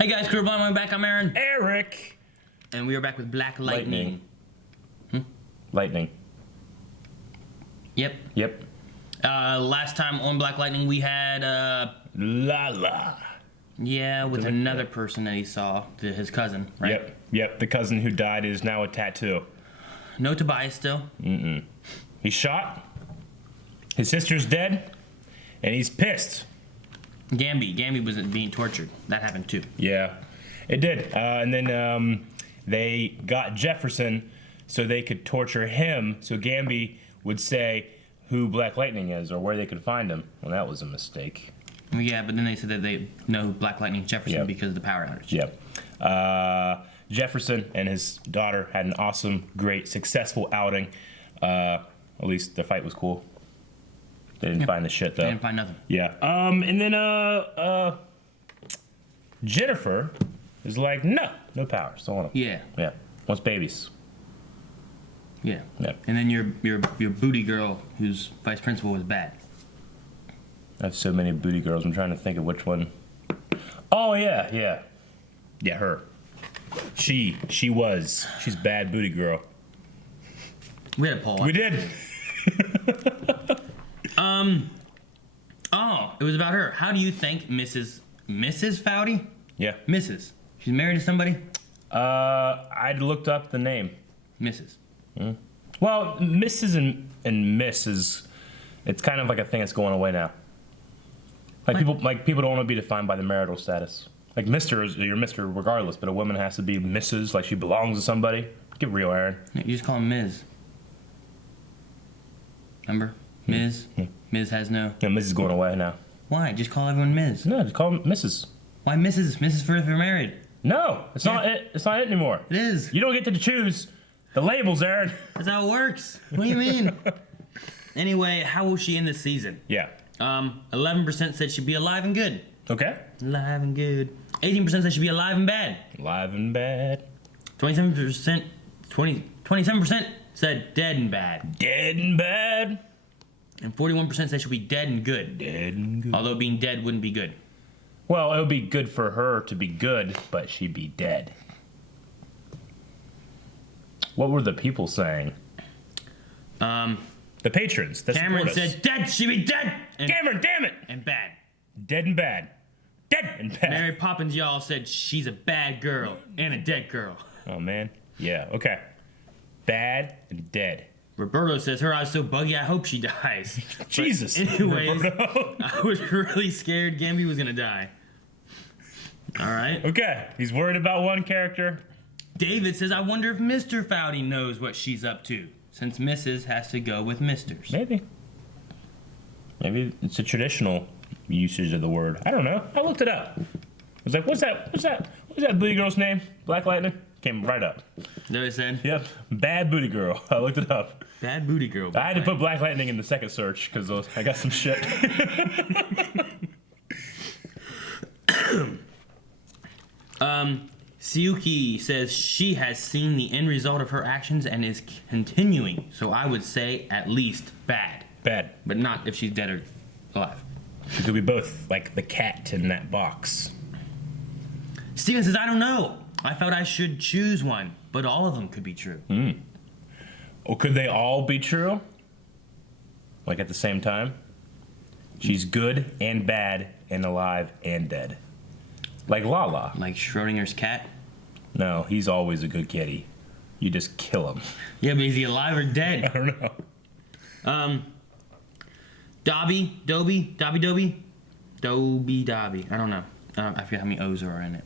Hey guys, Crew Blind, we're back. I'm Aaron. Eric! And we are back with Black Lightning. Lightning. Yep. Yep. Last time on Black Lightning we had, Lala. yeah, with another person that he saw, his cousin, right? Yep. The cousin who died is now a tattoo. No Tobias still. He's shot. His sister's dead. And he's pissed. Gamby was being tortured. That happened too. Yeah, it did. And then they got Jefferson so they could torture him, so Gamby would say who Black Lightning is or where they could find him. Well, that was a mistake. Yeah, but then they said that they know Black Lightning Jefferson because of the power outage. Yep. Jefferson and his daughter had an awesome, great, successful outing. At least the fight was cool. They didn't find the shit, though. They didn't find nothing. Yeah. And then Jennifer is like, no power. Still want them. Yeah. Yeah. Wants babies. Yeah. Yeah. And then your booty girl, who's vice principal, was bad. I have so many booty girls. I'm trying to think of which one. Oh, yeah. Yeah, her. She's bad booty girl. We had a poll. We did. Oh, it was about her. How do you think Mrs. Foudy? Yeah. Mrs. She's married to somebody? I looked up the name. Mrs. Well, Mrs. and Mrs. It's kind of like a thing that's going away now. People don't want to be defined by the marital status. Like Mr. is you're Mr. regardless, but a woman has to be Mrs. Like she belongs to somebody. Get real, Aaron. You just call him Ms. Remember? Ms. Ms. has no. Yeah, Mrs. is going away now. Why? Just call everyone Ms. No, just call him Mrs. Why Mrs.? Mrs. for if you're married. No, it's not it. It's not it anymore. It is. You don't get to choose the labels, Aaron. That's how it works. What do you mean? Anyway, how will she end this season? Yeah. 11% said she'd be alive and good. Okay. Alive and good. 18% said she'd be alive and bad. Alive and bad. 27% said dead and bad. Dead and bad. And 41% said she'd be dead and good. Dead and good. Although being dead wouldn't be good. Well, it would be good for her to be good, but she'd be dead. What were the people saying? The patrons. Cameron said dead, she'd be dead. And, Cameron, damn it. and bad. Dead and bad. Dead and bad. Mary Poppins, y'all said she's a bad girl and a dead girl. Oh, man. Yeah, okay. Bad and dead. Roberto says her eyes so buggy, I hope she dies. Jesus. But anyways, Roberto. I was really scared Gamby was gonna die. All right. Okay, he's worried about one character. David says, I wonder if Mr. Foudy knows what she's up to, since Mrs. has to go with Misters. Maybe it's a traditional usage of the word. I don't know. I looked it up. I was like, what's that booty girl's name? Black Lightning? Came right up. Know what I said? Yep. Bad booty girl. I looked it up. Bad booty girl. I had to put Black Lightning in the second search because I got some shit. Siuki says she has seen the end result of her actions and is continuing. So I would say at least bad. Bad. But not if she's dead or alive. She could be both, like the cat in that box. Steven says, I don't know. I felt I should choose one, but all of them could be true. Or could they all be true? Like at the same time? She's good and bad and alive and dead. Like Lala. Like Schrodinger's cat? No, he's always a good kitty. You just kill him. Yeah, but is he alive or I dead? don't know. Dobby. I don't know. I forget how many O's are in it.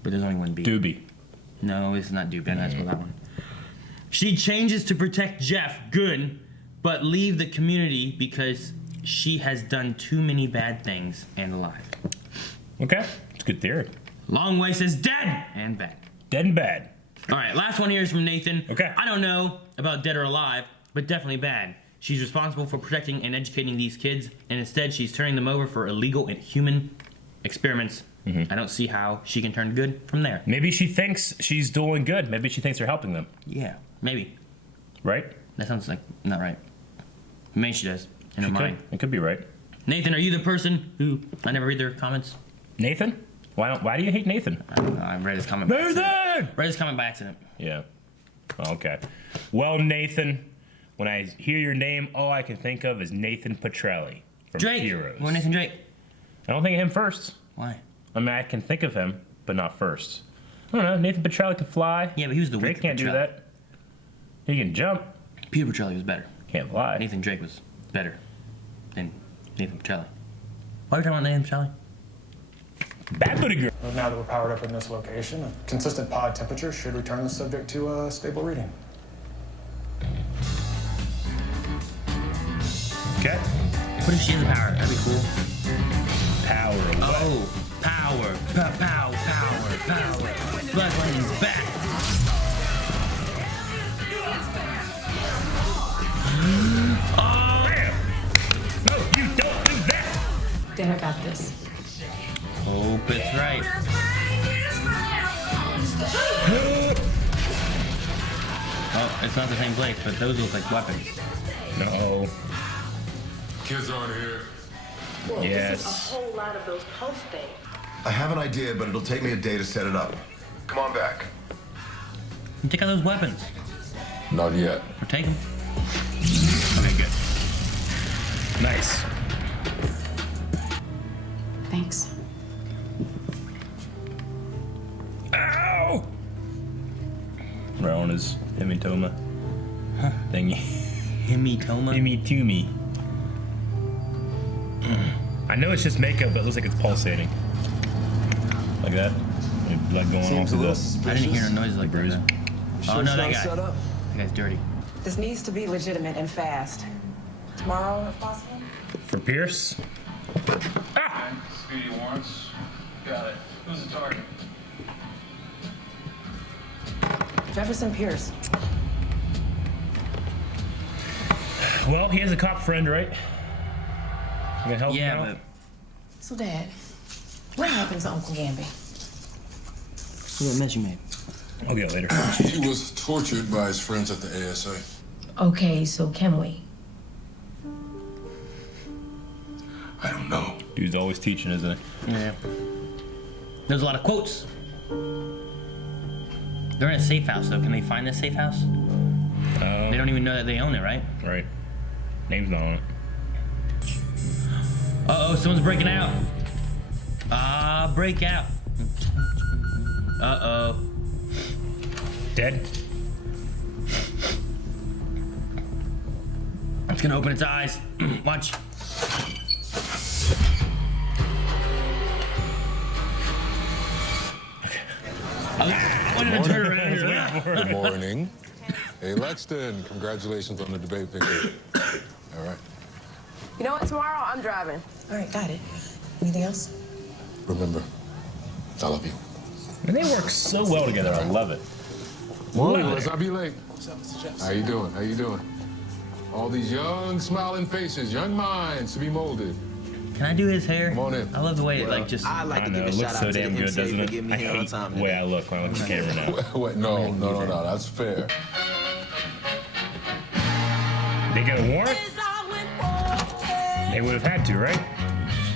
But there's only one B. Doobie. No, it's not Doobie. That's for that one. She changes to protect Jeff. Good. But leave the community because she has done too many bad things and alive. Okay, it's a good theory. Longway says dead and bad. Dead and bad. All right, last one here is from Nathan. Okay. I don't know about dead or alive, but definitely bad. She's responsible for protecting and educating these kids, and instead she's turning them over for illegal and human experiments. I don't see how she can turn good from there. Maybe she thinks she's doing good. Maybe she thinks they're helping them. Yeah, maybe. Right? That sounds like not right. Maybe she does, in her mind. It could be right. Nathan, are you the person who... I never read their comments. Nathan? Why do you hate Nathan? I read his comment. By Nathan! accident. Read his comment by accident. Yeah. Okay. Well, Nathan, when I hear your name, all I can think of is Nathan Petrelli from Drake. Heroes. Well, Nathan Drake. I don't think of him first. Why? I mean, I can think of him, but not first. I don't know. Nathan Petrelli can fly. Yeah, but he was the Drake weaker can't do Petrelli. that. He can jump. Peter Petrelli was better. Can't fly. Nathan Drake was better than Nathan Petrelli. Why are we talking about Nathan Petrelli? Bad booty girl. Well, now that we're powered up in this location, a consistent pod temperature should return the subject to a stable reading. Okay. What if she has the power? That'd be cool. Power. Oh, power. Power. Blood Lightning's back. Oh, man. No, you don't do that. Dad, I got this. Hope it's right. Oh, it's not the same place, but those look like weapons. No. Kids aren't here. Well, this is a Yes. whole lot of those post things. I have an idea, but it'll take me a day to set it up. Come on back. You take out those weapons. Not yet. Or take them. Okay, good. Nice. Thanks. Ow! Right on his hematoma thingy. Hematoma. Hematoma. I know it's just makeup, but it looks like it's pulsating. Like that. Like blood going Seems on a little through I didn't hear no suspicious. noises like bruise. that. Sure Oh, no, it's that not guy. set up? That guy's dirty. This needs to be legitimate and fast. Tomorrow, if possible? For Pierce. Ah! Speedy warrants. Got it. Who's the target? Jefferson Pierce. Well, he has a cop friend, right? You gonna help him Yeah, out? but So, Dad, what happened to Uncle Gamby? look at the mess you made. I'll get it later. He was tortured by his friends at the ASA. Okay, so can we? I don't know. Dude's always teaching, isn't he? Yeah. There's a lot of quotes. They're in a safe house, though. Can they find this safe house? They don't even know that they own it, right? Right. Name's not on it. Uh-oh, someone's breaking out. Break out. Uh-oh. Dead? It's gonna open its eyes. Watch. I wanted to turn around here. Good morning. Hey, Lexton, congratulations on the debate victory. All right. You know what? Tomorrow I'm driving. All right, got it. Anything else? Remember, I love you. And they work so well together. I love it. Morning, let's not be late. How you doing? How you doing? All these young, smiling faces, young minds to be molded. Can I do his hair? Come on in. I love the way it like just. I'd like I to know, give a it looks shout so out to damn the good, MCA doesn't for it? getting me I here on hate time the way today. I look when I look at the camera now. Wait, no, that's fair. They get a warrant? They would have had to, right?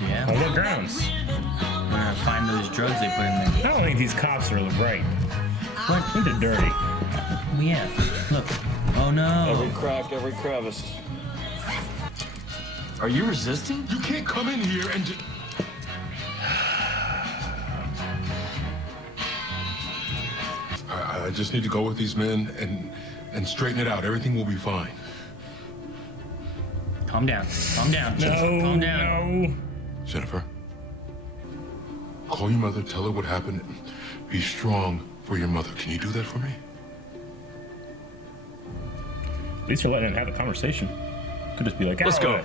Yeah. On what grounds? We're gonna find those drugs they put in there. I don't think these cops are right. What? I think they're dirty. Well, yeah. Look. Oh no. crack, every crevice. Are you resisting? You can't come in here and just... I just need to go with these men and straighten it out. Everything will be fine. Calm down. Calm down. Calm down. No. Jennifer, call your mother, tell her what happened. Be strong for your mother. Can you do that for me? At least you're letting them have a conversation. Could just be like, Let's go.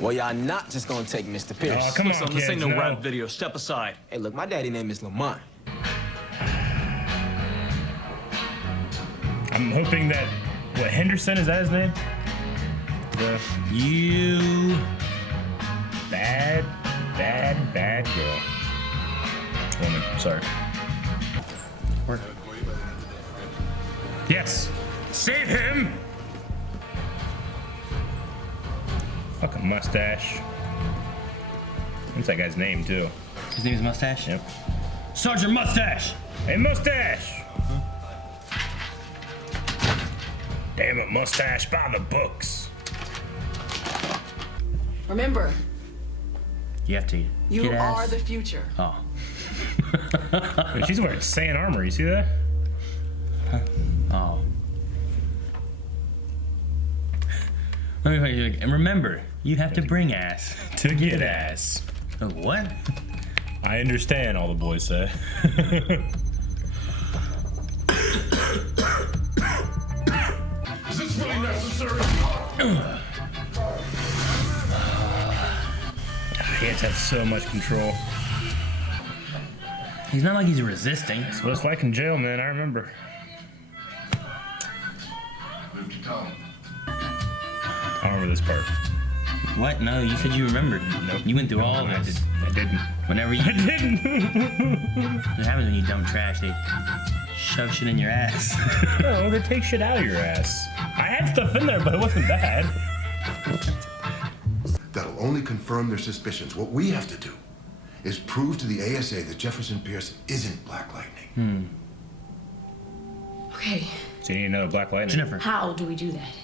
Well, y'all not just gonna take Mr. Pierce. Oh, come on, Listen, this ain't kids, no no. rap video. Step aside. Hey, look, my daddy name is Lamont. I'm hoping that, what, Henderson, is that his name? You. Bad girl. Woman, sorry. Yes! Save him! Fucking mustache. That's that guy's name too. His name is Mustache? Yep. Sergeant Mustache! Hey, Mustache! Damn it, Mustache, by the books. Remember, You have to you get ass. are the future. Oh. She's wearing sand armor, you see that? Oh. And remember, you have to bring ass. To get ass. Oh, what? I understand, all the boys say. Is this really necessary? He has to have so much control. He's not like he's resisting. That's what it's like in jail, man, I remember. Lift your tongue. I remember this part. What? No, you said you remembered. Nope. You went through all I of this. didn't. Whenever you. I didn't. What happens when you dump trash? They shove shit in your ass. No, they take shit out of your ass. I had stuff in there, but it wasn't bad. That'll only confirm their suspicions. What we have to do is prove to the ASA that Jefferson Pierce isn't Black Lightning. Okay, So you need to know Black Lightning. Jennifer. how do we do that?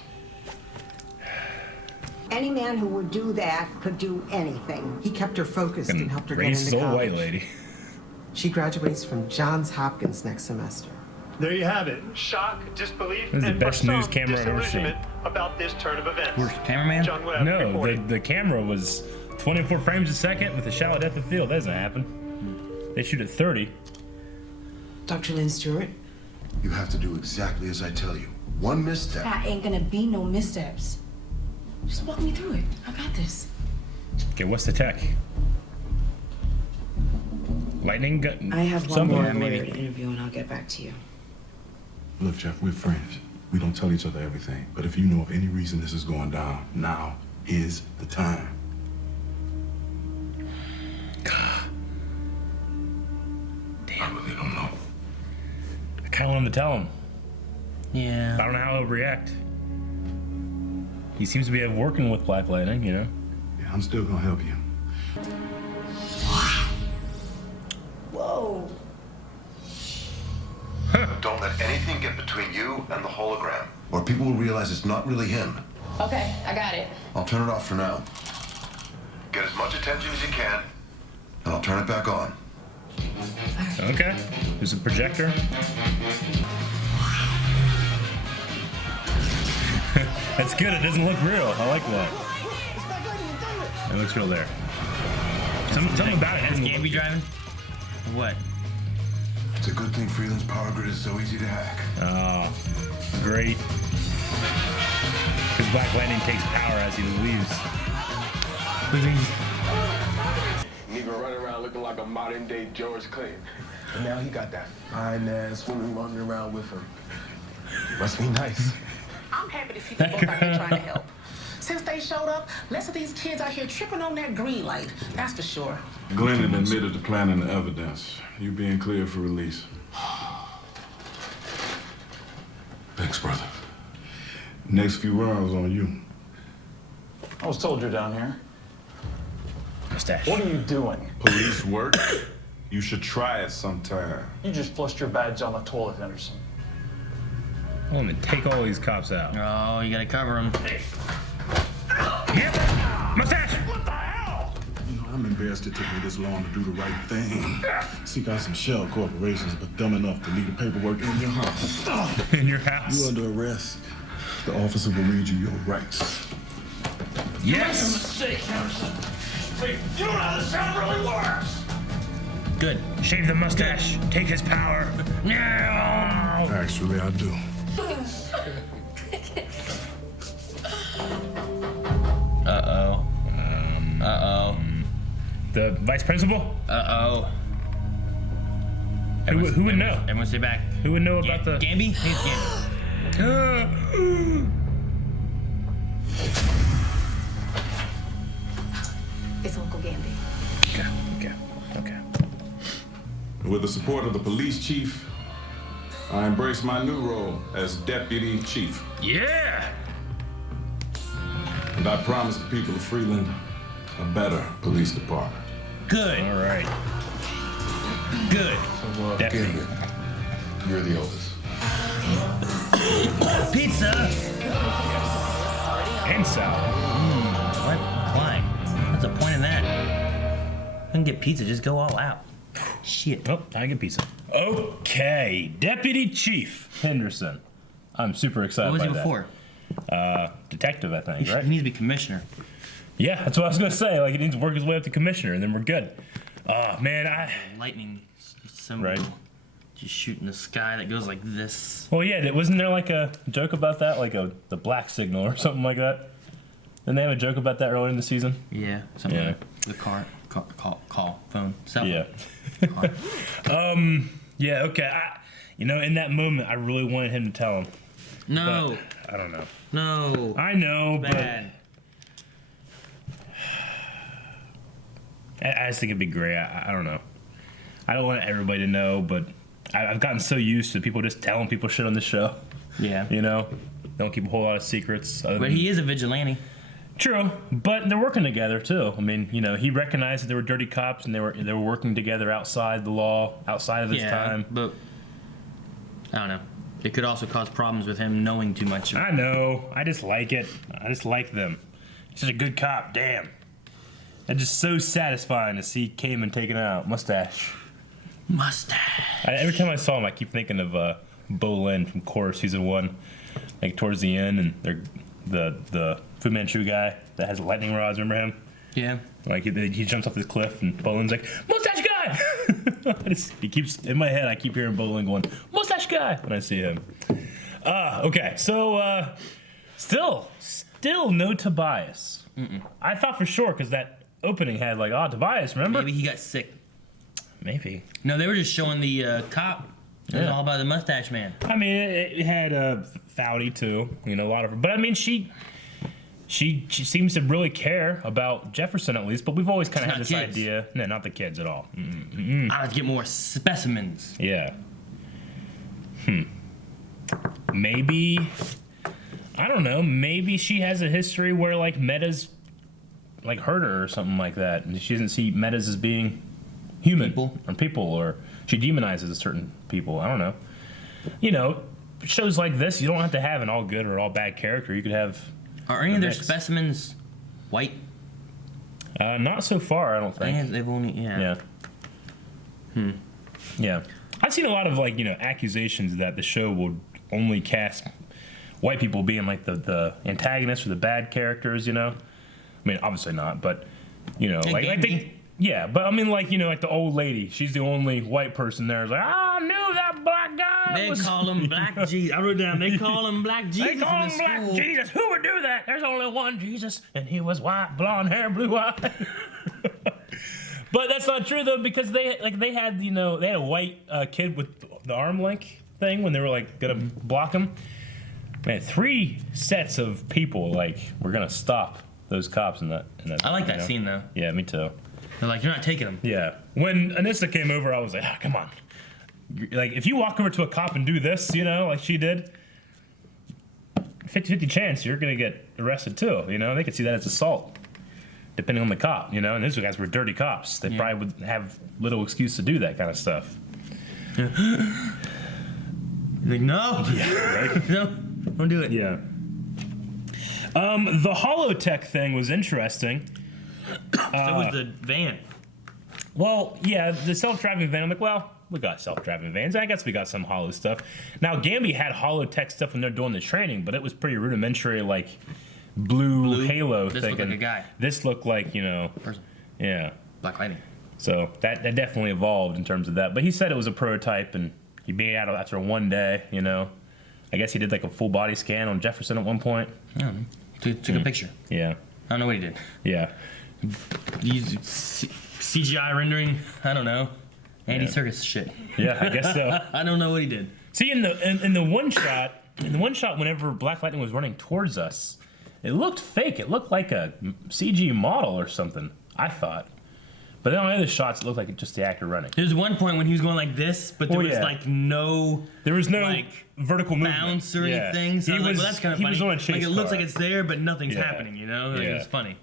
Any man who would do that could do anything. He kept her focused and helped her get Racist into old college. white lady. She graduates from Johns Hopkins next semester. There you have it. Shock, disbelief, This is the and best for some, news camera I've ever seen. disillusionment about this turn of events. Where's cameraman? John Webb No, reporting. the camera was 24 frames a second with a shallow depth of field. That doesn't happen. They shoot at 30. Dr. Lynn Stewart, You have to do exactly as I tell you. One misstep. That ain't gonna be no missteps. Just walk me through it. I got this. Okay, what's the tech? Lightning gun. I have one Something. more Yeah, maybe. lawyer to interview and I'll get back to you. Look, Jeff, we're friends. We don't tell each other everything. But if you know of any reason this is going down, now is the time. I really don't know. I kind of want him to tell him. Yeah. I don't know how he'll react. He seems to be working with Black Lightning, you know? Yeah, I'm still gonna help you. Whoa. Don't let anything get between you and the hologram, or people will realize it's not really him. Okay, I got it. I'll turn it off for now. Get as much attention as you can, and I'll turn it back on. Okay. There's a projector. That's good. It doesn't look real. I like that. It looks real there. Something about it. That's doesn't Gamby look- driving? What? It's a good thing Freeland's power grid is so easy to hack. Oh, great. Because Black Lightning takes power as he leaves. Nigga running around looking like a modern day George Clinton. And now he got that fine ass woman running around with him. Must be nice. I'm happy to see them both out here trying to help. Since they showed up, less of these kids out here tripping on that green light. That's for sure. Glennon admitted to planning the evidence. You being cleared for release. Thanks, brother. Next few rounds on you. I was told you're down here. Mustache. What are you doing? Police work? You should try it sometime. You just flushed your badge down the toilet, Henderson. I want to take all these cops out. Oh, you gotta cover him. Yep. Mustache! What the hell? You know, I'm embarrassed it took me this long to do the right thing. Seek out some shell corporations, but dumb enough to leave the paperwork in your house. In your house. You under arrest. The officer will read you your rights. Yes! Mistake, Henderson. Wait, you don't know how this sound really works. Good. Shave the mustache. Take his power. No! Actually, I do. Uh-oh. Uh-oh. The vice principal? Uh-oh. Who would know? Everyone stay back. Who would know about the... Gamby? Hey, it's Gamby. It's Uncle Gamby. Okay. With the support of the police chief, I embrace my new role as deputy chief. Yeah! And I promise the people of Freeland a better police department. Good. All right. Good. So, Definitely. Gabriel, you're the oldest. Pizza. And salad. What? Why? What's the point of that? I can get pizza. Just go all out. Shit. Oh, I get pizza. Okay, Deputy Chief Henderson. I'm super excited. What was by he that. before? Detective, I think, right? He needs to be commissioner. Yeah, that's what I was gonna say. Like, he needs to work his way up to commissioner, and then we're good. Man, Lightning symbol. Right. Just shooting the sky that goes like this. Well, yeah, wasn't there like a joke about that, like the black signal or something like that? Didn't they have a joke about that earlier in the season? Yeah, something Yeah. like the call, phone, cell phone. Yeah. Yeah. Okay. In that moment, I really wanted him to tell him. No. But I don't know. No. I know, Bad. but I just think it'd be great. I don't know. I don't want everybody to know, but I've gotten so used to people just telling people shit on the show. Yeah. Don't keep a whole lot of secrets. But he is a vigilante. True, but they're working together too. I mean, he recognized that they were dirty cops and they were working together outside the law, outside of his time. But I don't know. It could also cause problems with him knowing too much. I know. I just like it. I just like them. He's such a good cop. Damn. It's just so satisfying to see Cayman taken out. Mustache. Every time I saw him, I keep thinking of Bolin from Core Season 1. Like towards the end, and they're the Fu Manchu guy that has lightning rods. Remember him? Yeah. Like he jumps off the cliff, and Bolin's like, "Mustache guy!" He keeps in my head. I keep hearing Bolin going, "Mustache guy" when I see him. Okay. So still no Tobias. I thought for sure because that opening had like, Tobias. Remember? Maybe he got sick. Maybe. No, they were just showing the cop. It was all about the mustache man. I mean, it had Foudy too. A lot of. But I mean, she seems to really care about Jefferson at least. But we've always kind of had this idea. No, not the kids at all. I have to get more specimens. Yeah. Maybe. I don't know. Maybe she has a history where like Metas like hurt her or something like that, and she doesn't see Metas as being human people, or she demonizes certain people. I don't know. Shows like this, you don't have to have an all good or all bad character. You could have. Are any of their specimens white? Not so far, I don't think. They've only Yeah. Yeah. I've seen a lot of accusations that the show will only cast white people being like the antagonists or the bad characters. I mean, obviously not, but yeah, but I mean, like the old lady, she's the only white person there. It's like, I knew that black guy. They call him Black Jesus. I wrote down. They call him Black Jesus. They call him Black Jesus. Who would do that? There's only one Jesus, and he was white, blonde hair, blue eyes. But that's not true though, because they had they had a white kid with the arm link thing when they were like gonna block him. Man, 3 sets of people were gonna stop those cops in that. I like that scene though. Yeah, me too. They're like, you're not taking them. Yeah. When Anissa came over, I was like, come on. Like, if you walk over to a cop and do this, like she did, 50-50 chance you're going to get arrested too. They could see that as assault, depending on the cop, and those guys were dirty cops. They probably would have little excuse to do that kind of stuff. You're like, no. Yeah, right? No, don't do it. Yeah. The holotech thing was interesting. So was the van. Well, yeah, the self-driving van. I'm like, well, we got self-driving vans. I guess we got some holo stuff. Now, Gambi had holotech stuff when they're doing the training, but it was pretty rudimentary, like blue halo this thing. Looked like a guy. This looked like, person. Yeah. Black Lightning. So that definitely evolved in terms of that. But he said it was a prototype, and he made it out after one day, I guess he did like a full body scan on Jefferson at one point. I don't know. Took a picture. Yeah. I don't know what he did. Yeah. Used CGI rendering. I don't know. Andy Serkis shit. Yeah, I guess so. I don't know what he did. See, in the one shot, whenever Black Lightning was running towards us, it looked fake. It looked like a CG model or something, I thought. But then on the other shots, it looked like just the actor running. There's one point when he was going like this, but there was no vertical movement, bounce or anything. So that's kind of funny. Was on a chase it looks car. like it's there, but nothing's happening. It was funny.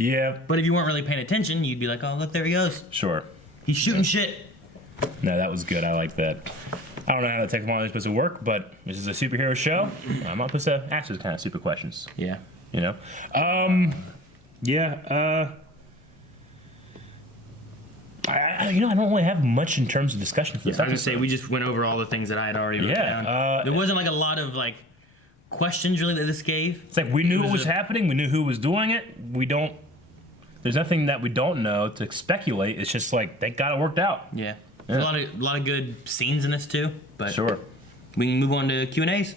Yeah. But if you weren't really paying attention, you'd be like, oh, look, there he goes. Sure. He's shooting shit. No, that was good. I like that. I don't know how the technology is supposed to work, but this is a superhero show. I'm not supposed to ask those kind of stupid questions. Yeah. You know? I don't really have much in terms of discussion for this I was gonna episode. say we just went over all the things that I had already written Yeah, down. There wasn't like a lot of like questions really that this gave. It's like we knew what was happening. We knew who was doing it. There's nothing that we don't know to speculate. It's just like they got it worked out. Yeah. There's a lot of good scenes in this too. But sure. We can move on to Q&As.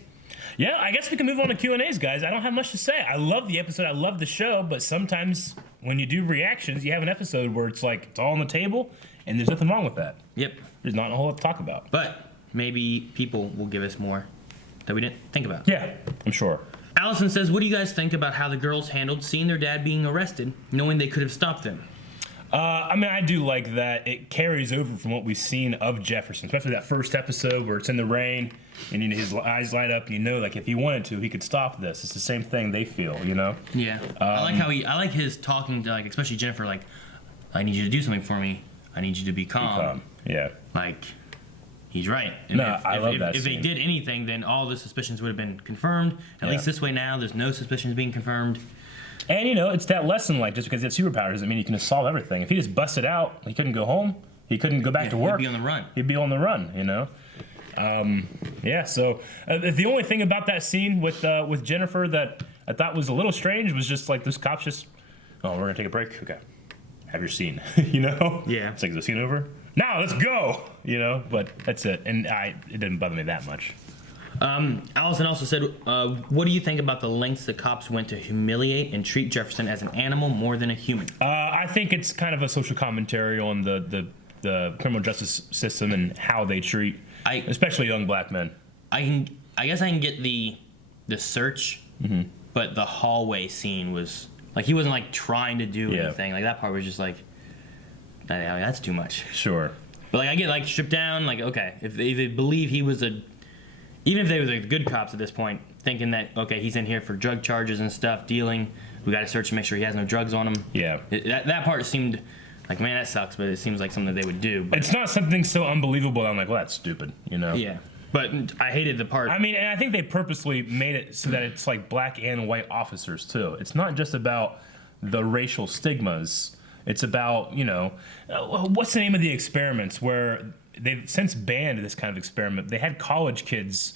Yeah, I guess we can move on to Q&As, guys. I don't have much to say. I love the episode. I love the show. But sometimes when you do reactions, you have an episode where it's like it's all on the table, and there's nothing wrong with that. Yep. There's not a whole lot to talk about. But maybe people will give us more that we didn't think about. Yeah, I'm sure. Allison says, what do you guys think about how the girls handled seeing their dad being arrested, knowing they could have stopped him? I mean, I do like that it carries over from what we've seen of Jefferson, especially that first episode where it's in the rain and his eyes light up. You know, like if he wanted to, he could stop this. It's the same thing they feel, you know? Yeah. I like his talking to, like, especially Jennifer, like, I need you to do something for me. I need you to be calm. Yeah. Like, he's right. And I love that If they scene. did anything, then all the suspicions would have been confirmed. At least this way now, there's no suspicions being confirmed. And, you know, it's that lesson, like, just because he has superpowers doesn't mean he can solve everything. If he just busted out, he couldn't go home. He couldn't go back to work. He'd be on the run. He'd be on the run, you know? So the only thing about that scene with Jennifer that I thought was a little strange was just, like, those cops just, oh, we're going to take a break? Okay. Have your scene, you know? Yeah. It's like, is the scene over? Now, let's go! You know? But that's it. And it didn't bother me that much. Allison also said, what do you think about the lengths the cops went to humiliate and treat Jefferson as an animal more than a human? I think it's kind of a social commentary on the criminal justice system and how they treat, especially young black men. I guess I can get the search, but the hallway scene was, like, he wasn't, like, trying to do anything. Like, that part was just, like, that's too much. Sure. But, like, I get, like, stripped down, like, okay, if they believe he was even if they were the good cops at this point, thinking that, okay, he's in here for drug charges and stuff, dealing, we got to search to make sure he has no drugs on him. Yeah. That part seemed like, man, that sucks, but it seems like something that they would do. But It's not something so unbelievable that I'm like, well, that's stupid, you know? Yeah. But I hated the part. I mean, and I think they purposely made it so that it's like black and white officers, too. It's not just about the racial stigmas. It's about, you know, what's the name of the experiments where they've since banned this kind of experiment. They had college kids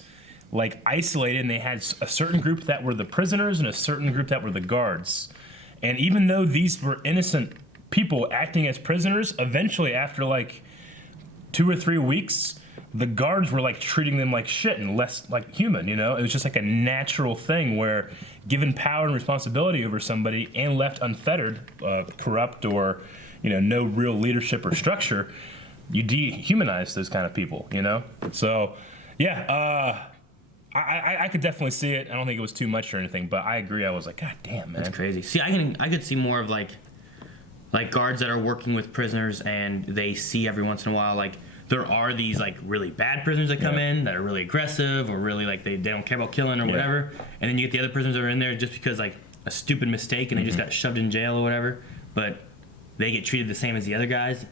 like isolated, and they had a certain group that were the prisoners and a certain group that were the guards. And even though these were innocent people acting as prisoners, eventually after like 2 or 3 weeks, the guards were like treating them like shit and less like human, you know? It was just like a natural thing where given power and responsibility over somebody and left unfettered, corrupt or, you know, no real leadership or structure, you dehumanize those kind of people, you know? So, yeah, I could definitely see it. I don't think it was too much or anything, but I agree. I was like, God damn, man. That's crazy. See, I could see more of like guards that are working with prisoners and they see every once in a while, like, there are these like really bad prisoners that come in that are really aggressive or really like they don't care about killing or whatever. And then you get the other prisoners that are in there just because like a stupid mistake and they just got shoved in jail or whatever. But they get treated the same as the other guys.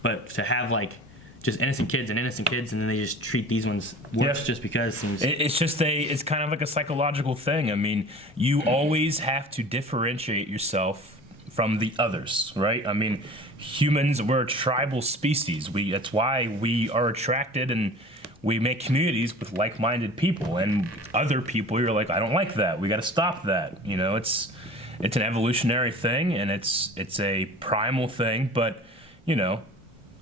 But to have like just innocent kids and then they just treat these ones worse just because seems... It's kind of like a psychological thing. I mean, you always have to differentiate yourself from the others, right? I mean, humans, we're a tribal species. That's why we are attracted and we make communities with like-minded people. And other people, you're like, I don't like that. We got to stop that. You know, it's an evolutionary thing and it's a primal thing. But you know,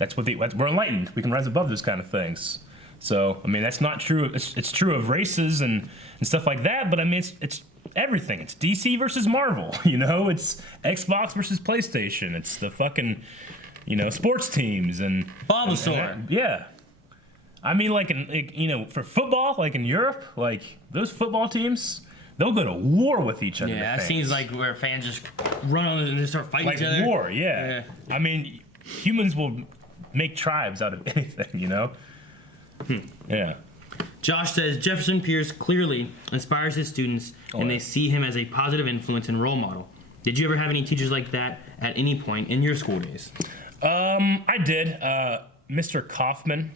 we're enlightened. We can rise above those kind of things. So I mean, that's not true. It's true of races and stuff like that. But I mean, it's everything. It's DC versus Marvel, you know? It's Xbox versus PlayStation. It's the fucking, you know, sports teams and Bulbasaur. Yeah. I mean, like, you know, for football, like in Europe, like those football teams, they'll go to war with each other. Yeah, it seems like where fans just run on and just start fighting like each other. War, yeah. I mean, humans will make tribes out of anything, you know? Yeah. Josh says Jefferson Pierce clearly inspires his students and they see him as a positive influence and role model. Did you ever have any teachers like that at any point in your school days? I did. Mr. Kaufman,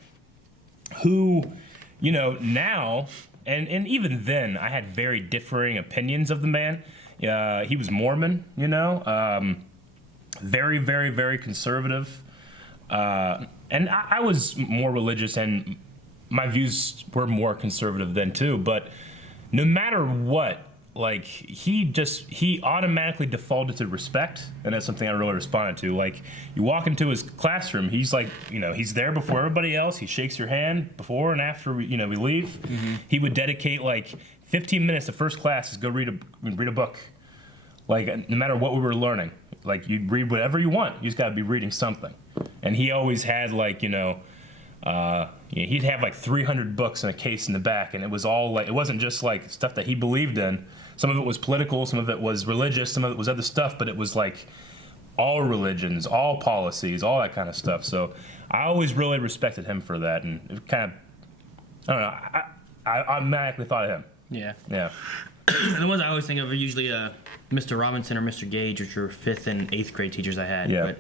who, now, and even then, I had very differing opinions of the man. He was Mormon, very, very, very conservative. And I was more religious, and my views were more conservative then too. But no matter what, like he automatically defaulted to respect, and that's something I really responded to. Like, you walk into his classroom, he's like, he's there before everybody else. He shakes your hand before and after we leave. Mm-hmm. He would dedicate like 15 minutes to first class is go read a book. Like, no matter what we were learning, like, you read whatever you want. You just got to be reading something. And he always had like, he'd have like 300 books in a case in the back, and it was all like, it wasn't just like stuff that he believed in. Some of it was political, some of it was religious, some of it was other stuff, but it was like all religions, all policies, all that kind of stuff. So I always really respected him for that, and it kind of, I don't know, I automatically thought of him. Yeah. Yeah. The ones I always think of are usually Mr. Robinson or Mr. Gage, which were 5th and 8th grade teachers I had. Yeah.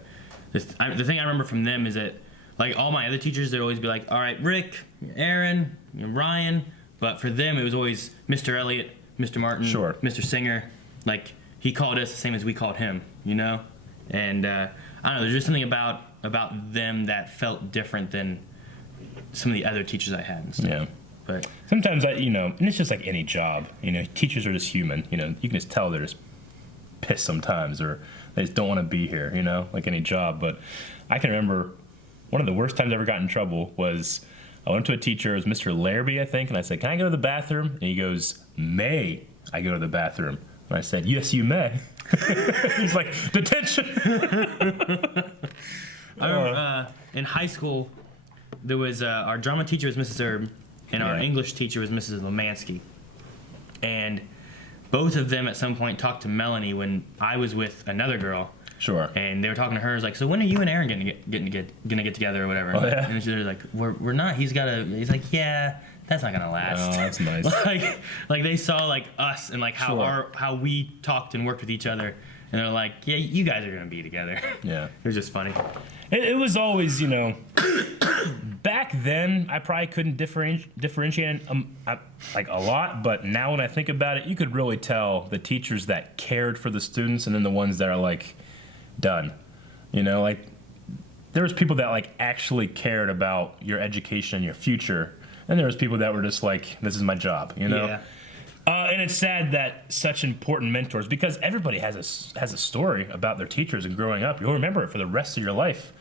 But the thing I remember from them is that, like, all my other teachers, they'd always be like, all right, Rick, Aaron, Ryan. But for them, it was always Mr. Elliott, Mr. Martin, sure. Mr. Singer. Like, he called us the same as we called him, And I don't know, there's just something about them that felt different than some of the other teachers I had and stuff. Yeah. But sometimes and it's just like any job, teachers are just human, you can just tell they're just pissed sometimes, or they just don't want to be here, like any job. But I can remember one of the worst times I ever got in trouble was I went to a teacher, it was Mr. Larrabee, I think, and I said, can I go to the bathroom? And he goes, may I go to the bathroom? And I said, yes, you may. He's like, detention. I remember in high school, there was our drama teacher was Mrs. Erb, and our English teacher was Mrs. Lemansky. And both of them at some point talked to Melanie when I was with another girl. Sure. And they were talking to her. It's like, so when are you and Aaron gonna get together or whatever? Oh, yeah. And they're like, we're not. He's like, yeah, that's not gonna last. Oh, that's nice. like they saw like us and like how we talked and worked with each other, and they're like, yeah, you guys are gonna be together. Yeah. It was just funny. It was always, back then I probably couldn't differentiate like a lot, but now when I think about it, you could really tell the teachers that cared for the students and then the ones that are like done. Like there was people that like actually cared about your education and your future, and there was people that were just like, this is my job, Yeah. And it's sad that such important mentors, because everybody has a story about their teachers and growing up. You'll remember it for the rest of your life.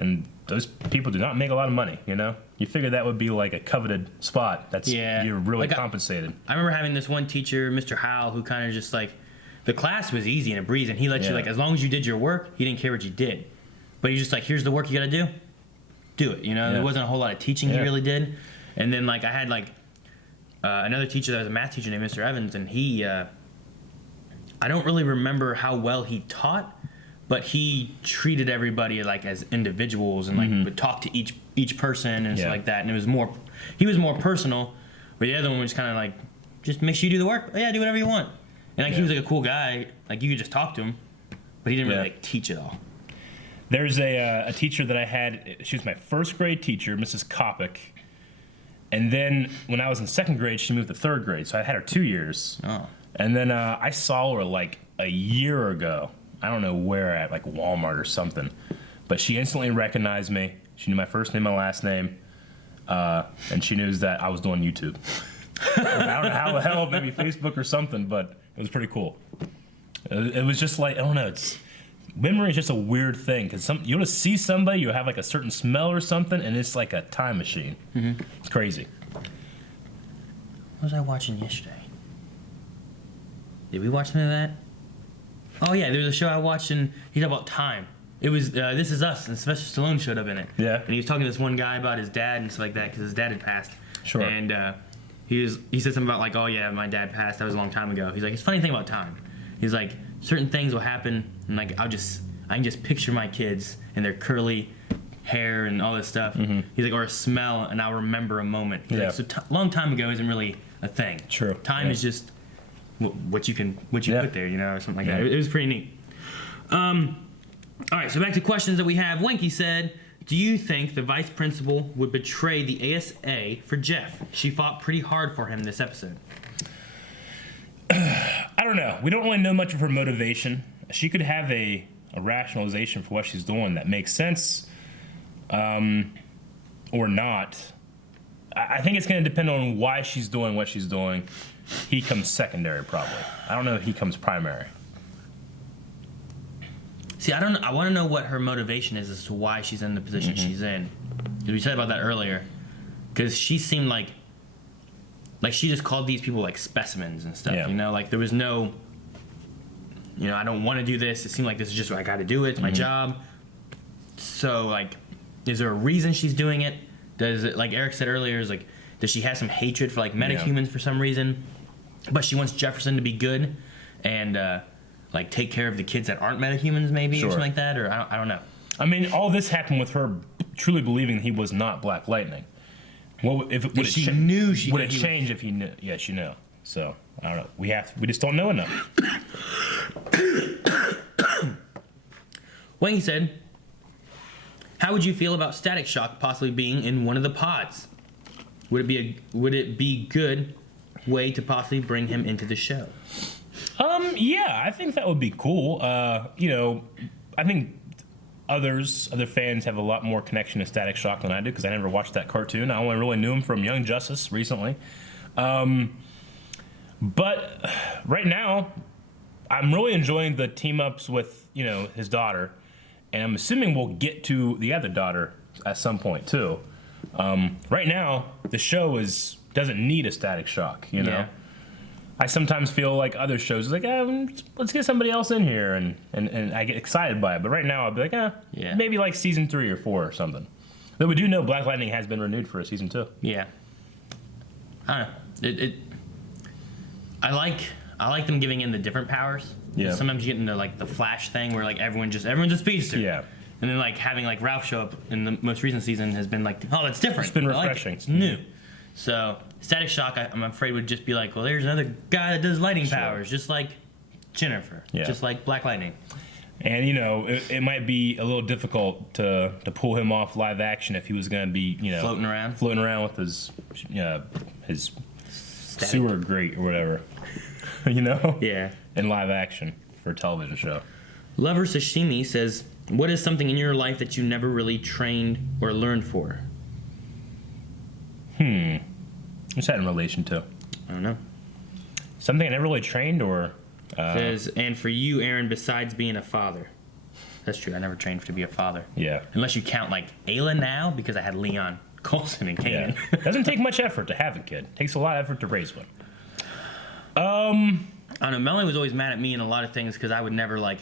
And those people do not make a lot of money, You figure that would be like a coveted spot. You're really like compensated. I remember having this one teacher, Mr. Howell, who kind of just like, the class was easy and a breeze, and he let you, like, as long as you did your work, he didn't care what you did. But he's just like, here's the work you gotta do it, There wasn't a whole lot of teaching he really did. And then, like, I had, like, another teacher that was a math teacher named Mr. Evans, and he, I don't really remember how well he taught, but he treated everybody like as individuals and like would talk to each person and stuff like that. And he was more personal, but the other one was kind of like, just make sure you do the work. Oh, yeah, do whatever you want. And like he was like a cool guy, like you could just talk to him, but he didn't really like teach it all. There's a teacher that I had. She was my first grade teacher, Mrs. Kopic. And then when I was in second grade, she moved to third grade, so I had her 2 years. Oh. And then I saw her like a year ago. I don't know where at, like Walmart or something. But she instantly recognized me. She knew my first name, my last name, and she knew that I was doing YouTube. I don't know how the hell, maybe Facebook or something, but it was pretty cool. It was just like, I don't know, memory is just a weird thing, because you'll just see somebody, you have like a certain smell or something, and it's like a time machine. Mm-hmm. It's crazy. What was I watching yesterday? Did we watch some of that? Oh yeah, there was a show I watched, and he talked about time. It was This Is Us, and Sylvester Stallone showed up in it. Yeah. And he was talking to this one guy about his dad and stuff like that, because his dad had passed. Sure. And he said something about like, oh yeah, my dad passed. That was a long time ago. He's like, it's a funny thing about time. He's like, certain things will happen, and like I can just picture my kids and their curly hair and all this stuff. Mm-hmm. He's like, or a smell, and I'll remember a moment. He's like, so long time ago isn't really a thing. True. Time is just what you put there, or something like that. It was pretty neat. All right, so back to questions that we have. Winky said, do you think the vice principal would betray the ASA for Jeff? She fought pretty hard for him this episode. I don't know. We don't really know much of her motivation. She could have a rationalization for what she's doing that makes sense, or not. I think it's going to depend on why she's doing what she's doing. He comes secondary, probably. I don't know if he comes primary. See, I don't know. I want to know what her motivation is as to why she's in the position she's in. We said about that earlier, because she seemed like she just called these people like specimens and stuff. Like there was no, I don't want to do this. It seemed like this is just what I got to do. It's my job. So like, is there a reason she's doing it? Does it, like Eric said earlier, is like, does she have some hatred for like metahumans for some reason? But she wants Jefferson to be good and like take care of the kids that aren't metahumans, maybe, or something like that. Or I don't know. I mean, all this happened with her truly believing he was not Black Lightning. Well, if would she knew she would it change if he knew? Yeah, she knew. So I don't know. We just don't know enough. Wayne said, how would you feel about Static Shock possibly being in one of the pods? Would it be good way to possibly bring him into the show? Yeah, I think that would be cool. I think other fans have a lot more connection to Static Shock than I do because I never watched that cartoon. I only really knew him from Young Justice recently. But right now, I'm really enjoying the team ups with his daughter, and I'm assuming we'll get to the other daughter at some point too. Right now, the show doesn't need a Static Shock. Yeah. I sometimes feel like other shows like, let's get somebody else in here, and I get excited by it. But right now, I'll be like, maybe like season 3 or 4 or something. Though we do know Black Lightning has been renewed for a season 2. Yeah. I don't know. I like them giving in the different powers. Yeah. Sometimes you get into like the Flash thing where like everyone's a speedster. Yeah. And then like having like Ralph show up in the most recent season has been like, oh, that's different. It's been I like refreshing. It's new. So Static Shock, I'm afraid would just be like, well, there's another guy that does lightning powers, just like Jennifer, just like Black Lightning. And it might be a little difficult to pull him off live action if he was going to be floating around with his sewer grate or whatever, Yeah. In live action for a television show. Lover Sashimi says, what is something in your life that you never really trained or learned for? What's that in relation to? I don't know. Something I never really trained or... Says, and for you, Aaron, besides being a father. That's true. I never trained to be a father. Yeah. Unless you count like Ayla now, because I had Leon, Coulson, and Kanan. Yeah. Doesn't take much effort to have a kid. It takes a lot of effort to raise one. I don't know. Melanie was always mad at me in a lot of things because I would never like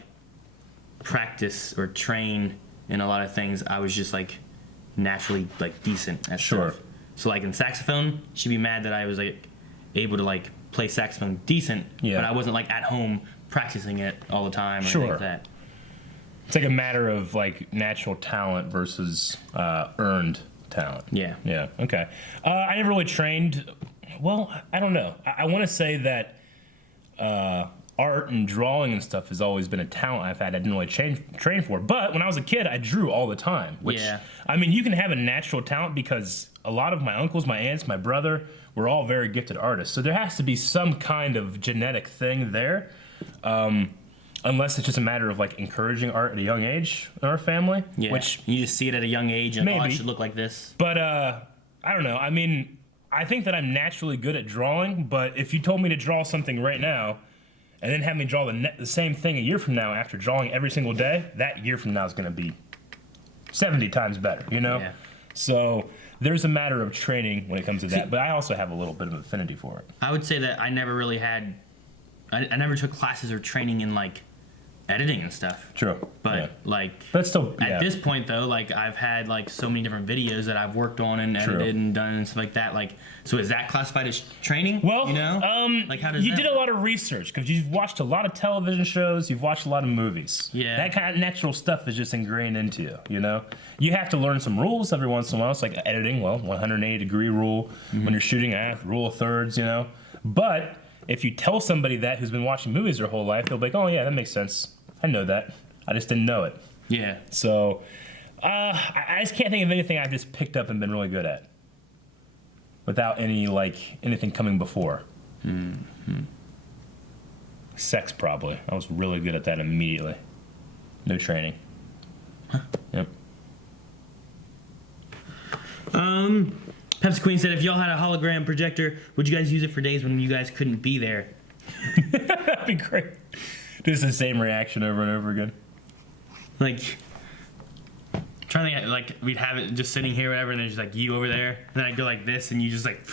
practice or train in a lot of things. I was just like naturally like decent at stuff. So like in saxophone, she'd be mad that I was like able to like play saxophone decent, but I wasn't like at home practicing it all the time or anything like that. It's like a matter of like natural talent versus earned talent. Yeah. Yeah. Okay. I never really trained. Well, I don't know. I want to say that art and drawing and stuff has always been a talent I've had. I didn't really train for. But when I was a kid, I drew all the time. Which, I mean, you can have a natural talent because a lot of my uncles, my aunts, my brother were all very gifted artists. So there has to be some kind of genetic thing there. Unless it's just a matter of like encouraging art at a young age in our family. Yeah. Which you just see it at a young age and maybe. Oh, I should look like this. But I don't know. I mean, I think that I'm naturally good at drawing, but if you told me to draw something right now and then have me draw the same thing a year from now after drawing every single day, that year from now is going to be 70 times better, Yeah. So there's a matter of training when it comes to that, but I also have a little bit of affinity for it. I would say that I never really had... I never took classes or training in, like, editing and stuff. True. But, but still, at this point, though, like, I've had, like, so many different videos that I've worked on and edited and done and stuff like that. Like, so is that classified as training? Well, like, how does you that did a lot of research because you've watched a lot of television shows, you've watched a lot of movies. Yeah. That kind of natural stuff is just ingrained into you, You have to learn some rules every once in a while. It's like editing, 180-degree rule when you're shooting at, rule of thirds, But if you tell somebody that who's been watching movies their whole life, they'll be like, oh yeah, that makes sense. I know that. I just didn't know it. Yeah. So, I just can't think of anything I've just picked up and been really good at. Without anything coming before. Mm-hmm. Sex, probably. I was really good at that immediately. No training. Huh. Yep. Pepsi Queen said, if y'all had a hologram projector, would you guys use it for days when you guys couldn't be there? That'd be great. Just the same reaction over and over again. Like, trying to think, like, we'd have it just sitting here, whatever, and there's just like you over there, and then I'd go like this, and you just like,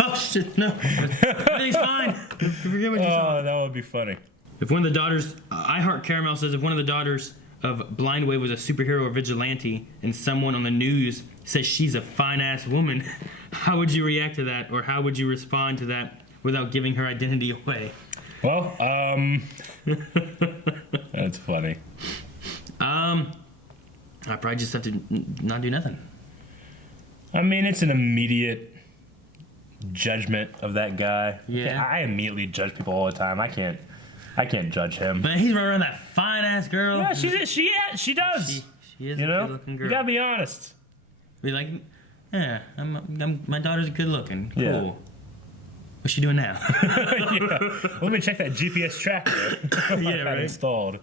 oh shit, no, everything's fine. Forget what you saw. Oh, that would be funny. If one of the daughters, I Heart Caramel says, if one of the daughters of Blind Wave was a superhero or vigilante, and someone on the news says she's a fine ass woman, how would you react to that, or how would you respond to that without giving her identity away? Well, that's funny. I probably just have to not do nothing. I mean, it's an immediate judgment of that guy. Yeah. I immediately judge people all the time. I can't judge him. But he's running around that fine ass girl. Yeah, she does. She is you a good looking girl. You gotta be honest. Be like, yeah, my daughter's good looking. Cool. Yeah. What's she doing now? Yeah. Let me check that GPS tracker. Yeah, right. Installed.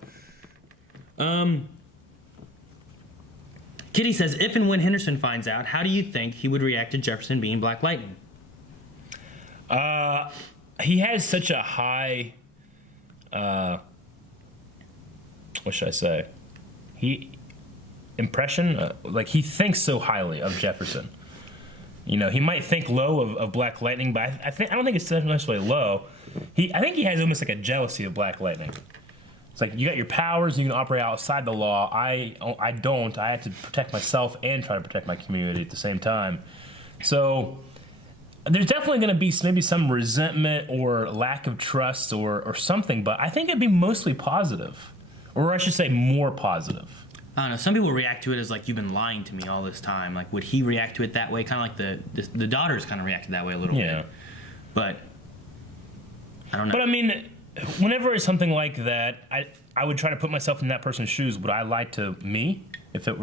Kitty says, if and when Henderson finds out, how do you think he would react to Jefferson being Black Lightning? He has such a high, what should I say? Impression? Like, he thinks so highly of Jefferson. You know, he might think low of Black Lightning, but I don't think it's necessarily low. I think he has almost like a jealousy of Black Lightning. It's like, you got your powers and you can operate outside the law. I don't. I have to protect myself and try to protect my community at the same time. So there's definitely going to be maybe some resentment or lack of trust or something, but I think it'd be mostly positive. Or I should say more positive. I don't know. Some people react to it as like, you've been lying to me all this time. Like, would he react to it that way? Kind of like the daughters kind of reacted that way a little bit. But I don't know. But I mean, whenever it's something like that, I would try to put myself in that person's shoes. Would I lie to me if that?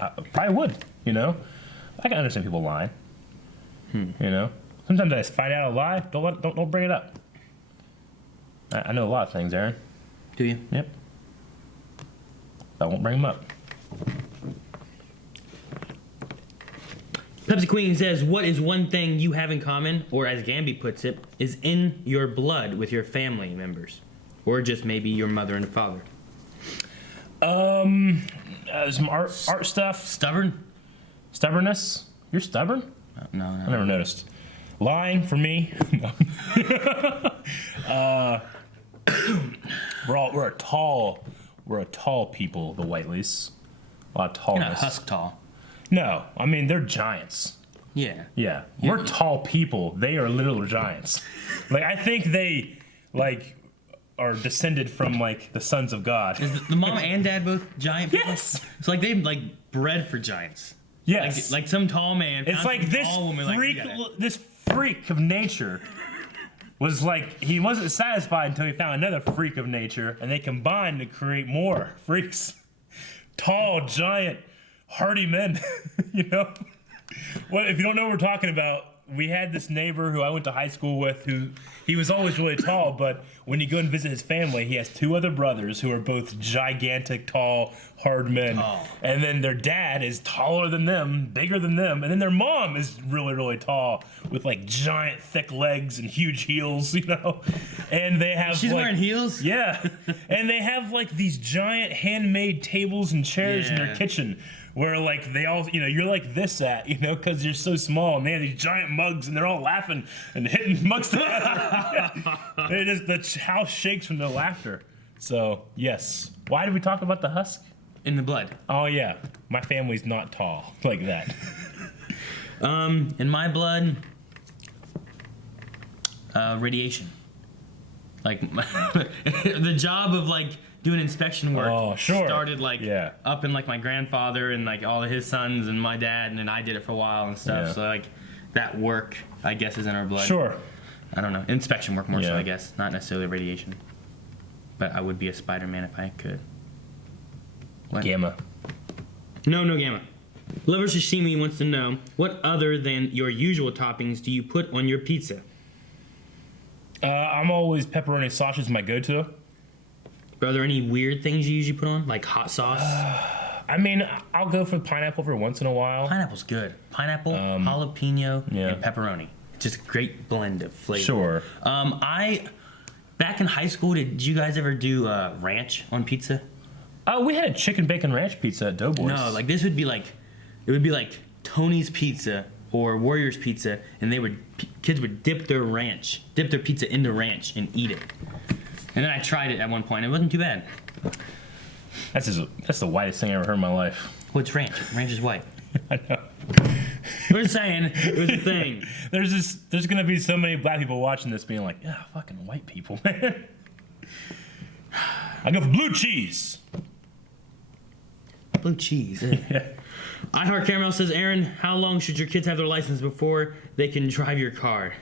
I probably would. You know, I can understand people lying. You know, sometimes I just find out a lie. Don't bring it up. I know a lot of things, Aaron. Do you? Yep. I won't bring them up. Pepsi Queen says, what is one thing you have in common, or as Gamby puts it, is in your blood with your family members? Or just maybe your mother and father? Some art stuff. Stubbornness? You're stubborn? No. I never noticed. Lying for me. We're a tall people, the Whiteleys. A lot of tallness. You're not husk tall. No, I mean, they're giants. Yeah. Yeah. We're tall people. They are little giants. Like, I think they, like, are descended from, like, the sons of God. Is the mom and dad both giant people? Yes. It's like they, like, bred for giants. Yes. Like some tall man. It's like this this freak of nature was like, he wasn't satisfied until he found another freak of nature, and they combined to create more freaks. Tall, giant, hardy men, you know? Well, if you don't know what we're talking about, we had this neighbor who I went to high school with who, he was always really tall, but when you go and visit his family, he has two other brothers who are both gigantic, tall, hard men. Oh. And then their dad is taller than them, bigger than them, and then their mom is really, really tall with like giant, thick legs and huge heels, you know? And they have She's wearing heels? Yeah. And they have like these giant handmade tables and chairs in their kitchen where like they all, you know, you're like this at, you know, because you're so small, and they have these giant mugs and they're all laughing and hitting mugs together. The house shakes from the laughter. So, yes. Why did we talk about the husk? In the blood. Oh, yeah. My family's not tall like that. In my blood, radiation. Like, the job of, like, doing inspection work started, like, up in, like, my grandfather and, like, all of his sons and my dad, and then I did it for a while and stuff. So, like, that work, I guess, is in our blood. Sure. I don't know. Inspection work more so, Yeah. I guess. Not necessarily radiation. But I would be a Spider-Man if I could. What? Gamma. No gamma. Lover Sashimi wants to know, what other than your usual toppings do you put on your pizza? I'm always pepperoni sausage is my go-to. Are there any weird things you usually put on? Like hot sauce? I mean, I'll go for pineapple for once in a while. Pineapple's good. Pineapple, jalapeno, and pepperoni. Just a great blend of flavor. Sure. Back in high school, did you guys ever do ranch on pizza? Oh, we had a chicken bacon ranch pizza at Doughboys. No, like this would be like, it would be like Tony's Pizza or Warrior's Pizza, and kids would dip their pizza into ranch and eat it. And then I tried it at one point. It wasn't too bad. That's the whitest thing I ever heard in my life. What's ranch? Ranch is white. I know. We're saying it was a thing. There's gonna be so many black people watching this being like, yeah, fucking white people, man. I go for blue cheese. Blue cheese. I Heart Caramel says, Aaron, how long should your kids have their license before they can drive your car?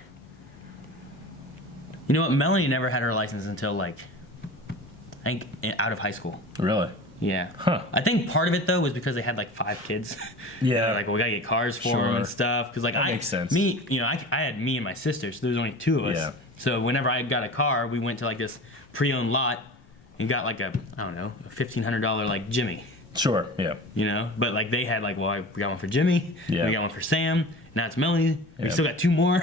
You know what? Melanie never had her license until like, I think out of high school. Really? Yeah. Huh. I think part of it though was because they had like 5 kids. Yeah. Like, well, we gotta get cars for them and stuff. Because like that makes sense. I had me and my sister, so there was only 2 of us. Yeah. So whenever I got a car, we went to like this pre-owned lot and got like a $1,500 like Jimmy. Sure. Yeah. You know, but like they had like, well, we got one for Jimmy. Yeah. We got one for Sam. Now it's Melanie. We Yeah. still got 2 more.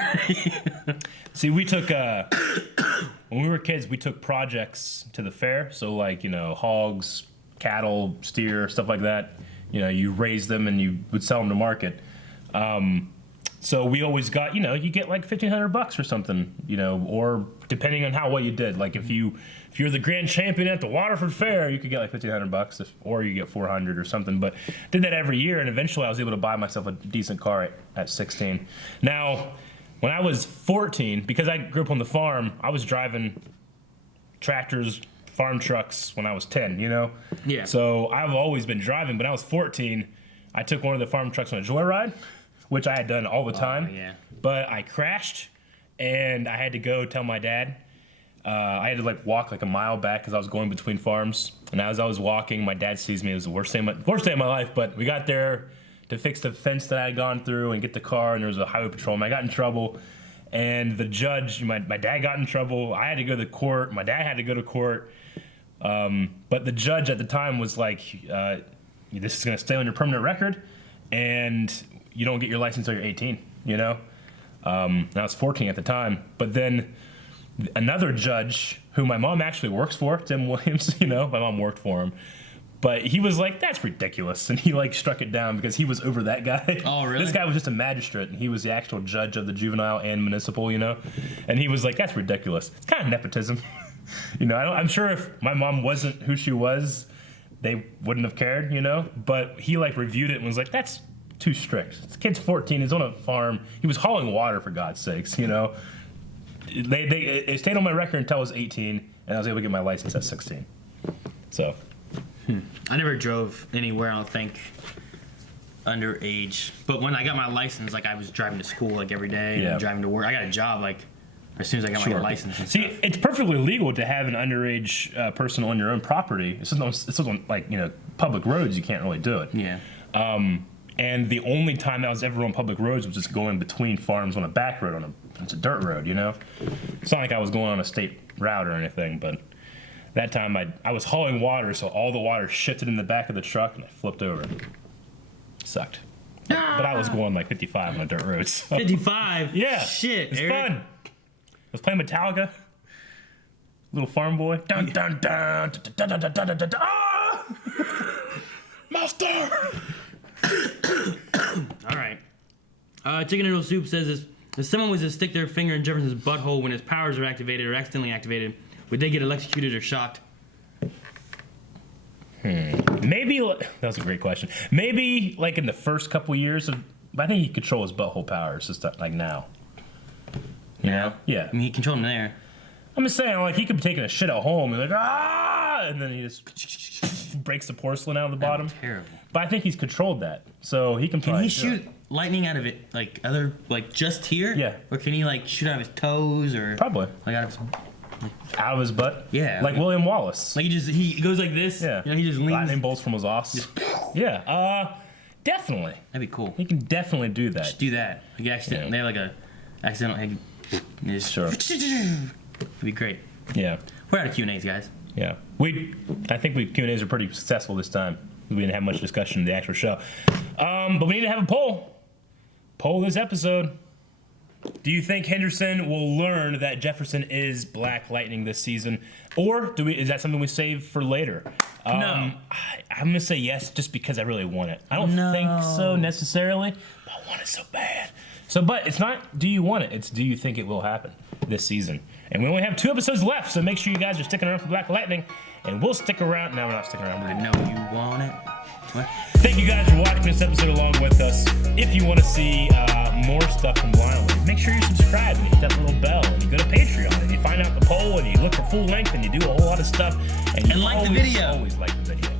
See, we took when we were kids, we took projects to the fair. So like, hogs, cattle, steer, stuff like that. You raise them and you would sell them to market. So we always got, you get like $1,500 or something, or depending on how well you did. Like if you're the grand champion at the Waterford Fair, you could get like $1,500, or you get $400 or something. But did that every year, and eventually I was able to buy myself a decent car at 16. Now, when I was 14, because I grew up on the farm, I was driving tractors, farm trucks when I was 10, Yeah. So I've always been driving. But when I was 14, I took one of the farm trucks on a joyride, which I had done all the time. Yeah. But I crashed, and I had to go tell my dad. I had to like walk like a mile back because I was going between farms. And as I was walking, my dad sees me. It was the worst day of my life. But we got there to fix the fence that I had gone through and get the car, and there was a highway patrolman. I got in trouble, and the judge, my dad got in trouble. I had to go to court. My dad had to go to court. But the judge at the time was like, this is going to stay on your permanent record, and you don't get your license until you're 18, I was 14 at the time. But then another judge, who my mom actually works for, Tim Williams, my mom worked for him. But he was like, that's ridiculous. And he like struck it down because he was over that guy. Oh, really? This guy was just a magistrate, and he was the actual judge of the juvenile and municipal, And he was like, that's ridiculous. It's kind of nepotism. I'm sure if my mom wasn't who she was, they wouldn't have cared, But he like reviewed it and was like, that's too strict. This kid's 14. He's on a farm. He was hauling water, for God's sakes, It stayed on my record until I was 18, and I was able to get my license at 16. So. I never drove anywhere, I don't think, underage. But when I got my license, like I was driving to school like every day and driving to work. I got a job like as soon as I got my license. And See, it's perfectly legal to have an underage person on your own property. It's just on like public roads. You can't really do it. Yeah. And the only time I was ever on public roads was just going between farms on a back road it's a dirt road. It's not like I was going on a state route or anything, but. That time I was hauling water, so all the water shifted in the back of the truck, and I flipped over. Sucked. But I was going like 55 on a dirt road. So. 55? Yeah. Shit, It's Eric. fun. I was playing Metallica. Little farm boy. Dun dun dun dun dun dun dun dun dun dun. Ah! Master! All right. Chicken Noodle Soup says if someone was to stick their finger in Jefferson's butthole when his powers are activated or accidentally activated, would they get electrocuted or shocked? Maybe, that was a great question. Maybe like in the first couple years I think he control his butthole powers just like now. Yeah. Yeah. I mean, he controlled him there. I'm just saying, like, he could be taking a shit at home and like, and then he just breaks the porcelain out of the bottom. Terrible. But I think he's controlled that, so he can. Can probably he shoot lightning out of it, like just here? Yeah. Or can he like shoot out of his toes or Probably. like out of his out of his butt? Yeah. Like William Wallace. Like he goes like this. Yeah. You know, he just leans. Lightning bolts from his ass. Yeah. Definitely. That'd be cool. He can definitely do that. Just do that. Like accident. They have like a accidental egg. Sure. It'd be great. Yeah. We're out of Q&As, guys. Yeah. I think Q&As are pretty successful this time. We didn't have much discussion in the actual show. But we need to have a poll. Poll this episode. Do you think Henderson will learn that Jefferson is Black Lightning this season? Or is that something we save for later? No. I'm going to say yes just because I really want it. I don't think so necessarily, but I want it so bad. But it's not do you want it, it's do you think it will happen this season? And we only have 2 episodes left, so make sure you guys are sticking around for Black Lightning, and we'll stick around. No, we're not sticking around. I know you want it. What? Thank you guys for watching this episode along with us. If you want to see more stuff from Wildly, make sure you subscribe and hit that little bell, and you go to Patreon, and you find out the poll, and you look for full length, and you do a whole lot of stuff, and you like the video. Always like the video.